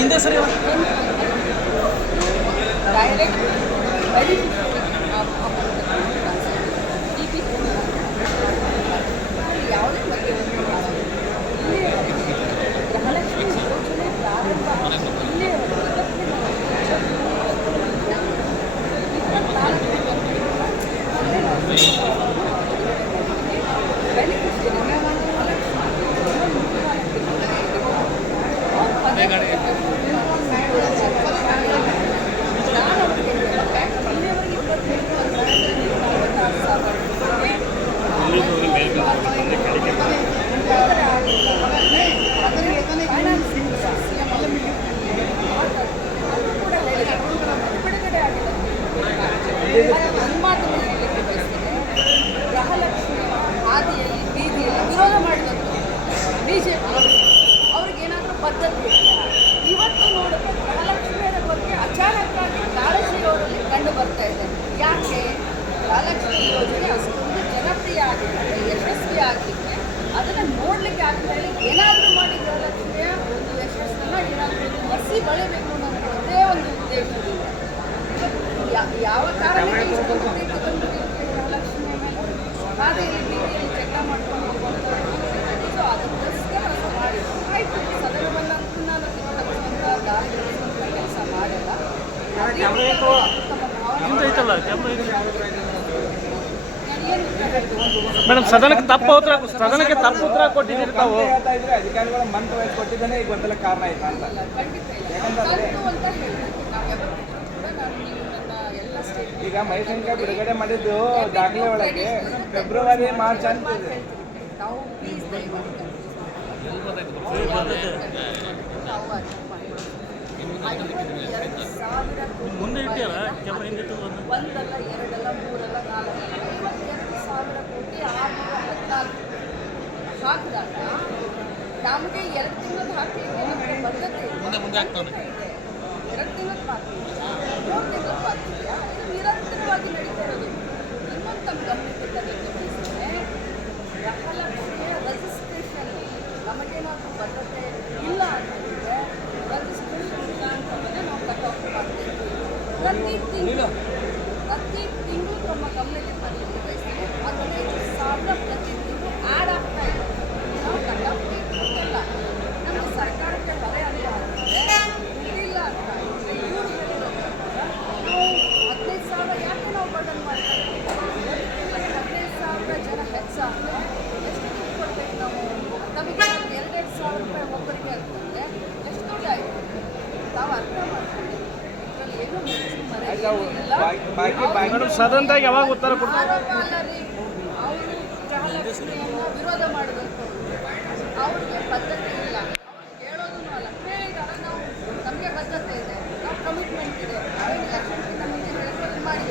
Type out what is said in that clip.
ಹಿಂದೆ ಸರಿ ಡೈರೆಕ್ಟ್ ಯಾವುದೇ ಬಗ್ಗೆ ಗೃಹಲಕ್ಷ್ಮಿ ಯೋಜನೆ ಪ್ರಾರಂಭ ಇಲ್ಲೇ ಗೃಹಲಕ್ಷ್ಮಿ ಹಾದಿಯಲ್ಲಿ ಬೀದಿಯಲ್ಲಿ ವಿರೋಧ ಮಾಡಿದಂಥ ಬಿಜೆಪಿ ಅವ್ರಿಗೇನಾದರೂ ಬದ್ಧತೆ ಇಲ್ಲ. ಇವತ್ತು ನೋಡಿದ್ರೆ ಗೃಹಲಕ್ಷ್ಮಿಯರ ಬಗ್ಗೆ ಅಚಾನಕ್ಕಾಗಿ ಕಾಳಜಿಯವರಲ್ಲಿ ಕಂಡು ಬರ್ತಾ ಇದೆ. ಯಾಕೆ ಗೃಹಲಕ್ಷ್ಮಿ ಯೋಜನೆ ಅಷ್ಟೊಂದು ಜನಪ್ರಿಯ ಆಗಿರುತ್ತೆ, ಯಶಸ್ವಿ ಆಗಲಿಕ್ಕೆ ಅದನ್ನು ನೋಡಲಿಕ್ಕೆ ಆಗ್ತಾ ಇಲ್ಲ. ಏನಾದರೂ ಮಾಡಿ ಗೃಹಲಕ್ಷ್ಮಿಯ ಒಂದು ಯಶಸ್ಸನ್ನು ಏನಾದರೂ ಮಸಿ ಬಳಿಬೇಕು ಅನ್ನೋ ಒಂದೇ ಒಂದು ಉದ್ದೇಶದಿಂದ ಯಾವ ಕಾರಣಕ್ಕೆ ಇಷ್ಟೊಂದು ಪ್ರೀತಿ ಬಂದಿದೆ ಗೃಹಲಕ್ಷ್ಮಿಯ ಮೇಲೆ ಹಾದಿಯಲ್ಲಿ ಬೀದಿಯಲ್ಲಿ ಚೆಕ್ಕ ಮಾಡ್ಕೊಂಡು ಹೋಗುವಂಥದ್ದು. ಸೊ ಅದಕ್ಕೋಸ್ಕರ ಮಾಡಿ ಆಯಿತು ಸದನವನ್ನು ನಾನು ತಿಳ್ಕೊಳ್ಳುವಂಥ ದಾರಿ ಕೆಲಸ ಮಾಡಲ್ಲ. ಮೇಡಮ್ ಸದನಕ್ಕೆ ತಪ್ಪು ಉತ್ತರ ಕೊಟ್ಟಿದ್ದೀರಿ ತಾವು. ಅಧಿಕಾರಿಗಳ ಮಂತ್ರ ಕೊಟ್ಟಿದ್ದಾನೆ ಈಗ ಗೊಂದಲ ಕಾರಣ ಆಯ್ತಾ ಅಂತ. ಈಗ ಮೈಸಂಖ್ಯೆ ಬಿಡುಗಡೆ ಮಾಡಿದ್ದು ದಾಖಲೆ ಒಳಗೆ ಫೆಬ್ರವರಿ ಮಾರ್ಚ್ ಅಂತಿದೆ. ಒಂದಲ್ಲ ಎರಡಲ್ಲ ಮೂರಲ್ಲ 4 52,000 ಕೋಟಿ 614 ಹಾಕಿದಾಗ ನಮಗೆ 2 ತಿಂಗಳು ಹಾಕಲಿಕ್ಕೆ ನಮಗೆ ಬದ್ಧತೆ ಇದೆ. 2 ತಿಂಗಳು ಬಾಕಿ ಇದೆಯಾ, 3 ತಿಂಗಳು ಬಾಕಿ ಇದೆಯಾ, ಇದು ನಿರಂತರವಾಗಿ ನಡೀತಾ ಇರೋದು. ಇನ್ನೊಂದು ತಮ್ಮ ಗಮನಕ್ಕೆ ತರಲಿಕ್ಕೆ ಬಯಸಿದ್ರೆ ಗೃಹಲಕ್ಷ್ಮಿಯ ರಿಜಿಸ್ಟ್ರೇಷನ್ ನಮಗೇನಾದರೂ ಬದ್ಧತೆ ಇಲ್ಲ ಅಂತಂದರೆ ರಿಜಿಸ್ಟ್ರೇಷನ್ ಇಲ್ಲ ಅಂತಂದರೆ ನಾವು ಕಟ್ ಮಾಡ್ತಾ ಇದ್ದೀವಿ. ಪ್ರತಿ ತಿಂಗಳು ತಮ್ಮ ಗಮನಕ್ಕೆ ತರಲಿಕ್ಕೆ ಬಯಸಿದ್ರೆ 15,000 ಪ್ರತಿ ತಿಂಗಳು ಆ್ಯಡ್ ಆಗ್ತಾ ಇದೆ. ನಾವು ಕಟ್ ಅಂತಲ್ಲ ನಮ್ಮ ಸರ್ಕಾರಕ್ಕೆ ಹೊರೆ ಅಂತ ಆಗಿದ್ರೆ ಇಲ್ಲ ಅಂತ ಇದ್ರೆ ಇವರು ಹೇಳಿರೋ ನಾವು 15,000 ಯಾಕೆ ನಾವು ಬರ್ಡನ್ ಮಾಡ್ತಾ ಇದ್ದೀವಿ? 15,000 ಜನ ಹೆಚ್ಚಾದರೆ ಎಷ್ಟು ದುಡ್ಡು ಕೊಡ್ಬೇಕು ನಾವು? ನಮಗೆ 2,000 ರೂಪಾಯಿ ಒಬ್ಬರಿಗೆ ಅಂತಂದರೆ ಎಷ್ಟು ದುಡ್ಡು ಆಯಿತು? ನಾವು ಅರ್ಥ ಮಾಡ್ತೀವಿ. ಇದರಲ್ಲಿ ಏನು ಹೆಚ್ಚು ಮೇಡಮ್ ಸದನದಾಗ ಯಾವಾಗ ಉತ್ತರ ಕೊಡ್ತಾರೆ? ಅವರು ಗೃಹಲಕ್ಷ್ಮಿಯನ್ನು ವಿರೋಧ ಮಾಡಿದಂಥವ್ರು ಅವ್ರಿಗೆ ಬದ್ಧತೆ ಇಲ್ಲ. ಹೇಳೋದೂ ಅಲ್ಲ, ಹೇಳಿದಾಗ ನಾವು ನಮಗೆ ಬದ್ಧತೆ ಇದೆ, ನಾವು ಕಮಿಟ್ಮೆಂಟ್ ಇದೆ, ನಾವೇನು ಎಲೆಕ್ಷನ್ಗಿಂತ ಮುಂಚೆ ಹೇಳ್ಕೊಂಡು ಮಾಡಿ